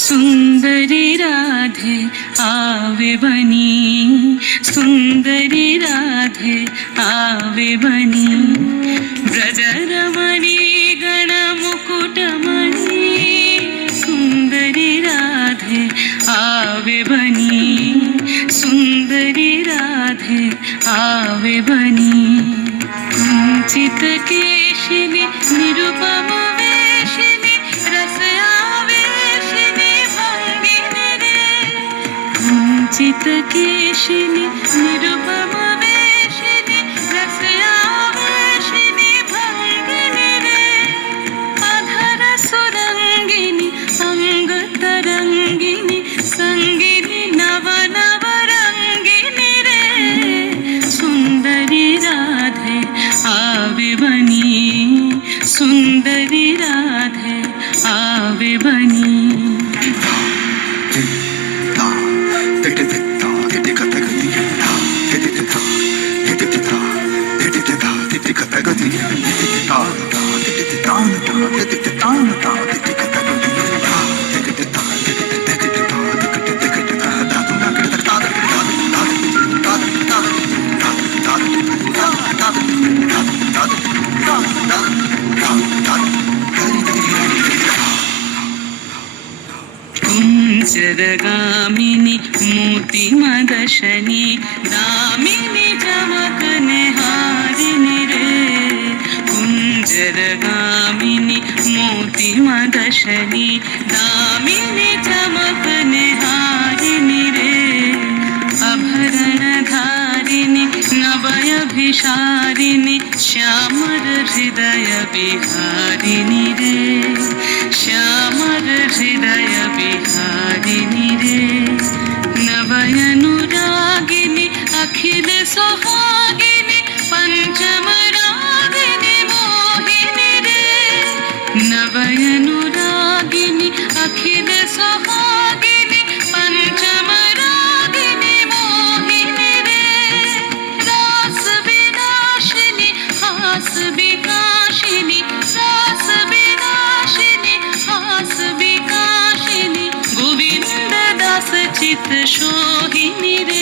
सुंदरी राधे आवे बनी, सुंदरी राधे आवे बनी, ब्रजरमणी गण मुकुटमणि, सुंदरी राधे आवे बनी, सुंदरी राधे आवे बनी, कुंचित केशिनी निरुपम वेशिनी रस आवेशिनी भंगिनी रे, कुंचित केशिनी निरुपम वेशिनी रस आवेशिनी भंगिनी रे, अधर सुरंगिनी अंग तरंगिनी संगिनी नव नव रंगिनी रे, सुंदरी राधे आवे बनी, सुंदरी राधे आवे बनी। कुंजरगामिनी मोती मदशनी दामिनी चमक निहारिनी रे, कुंजरगामिनी मोती मदशनी दामिनी चमक निहारिनी रे, अभरण धारिणी नवयभिषारिणी श्यामर हृदय विहारिणी रे, श्यामर हृदय विहारिणी रे, नवयनुरागिनी अखिल सुहागिनी पंचम रागिनी मोहिनी रे, नवयनुरागिनी अखिल सुहागिनी पंचम रागिनी मोहिनी रे, रास विनाशिनी हास विकाशिनी, रास विनाशिनी हास विकाशिनी, गोविंद दास चित सोहिनी रे,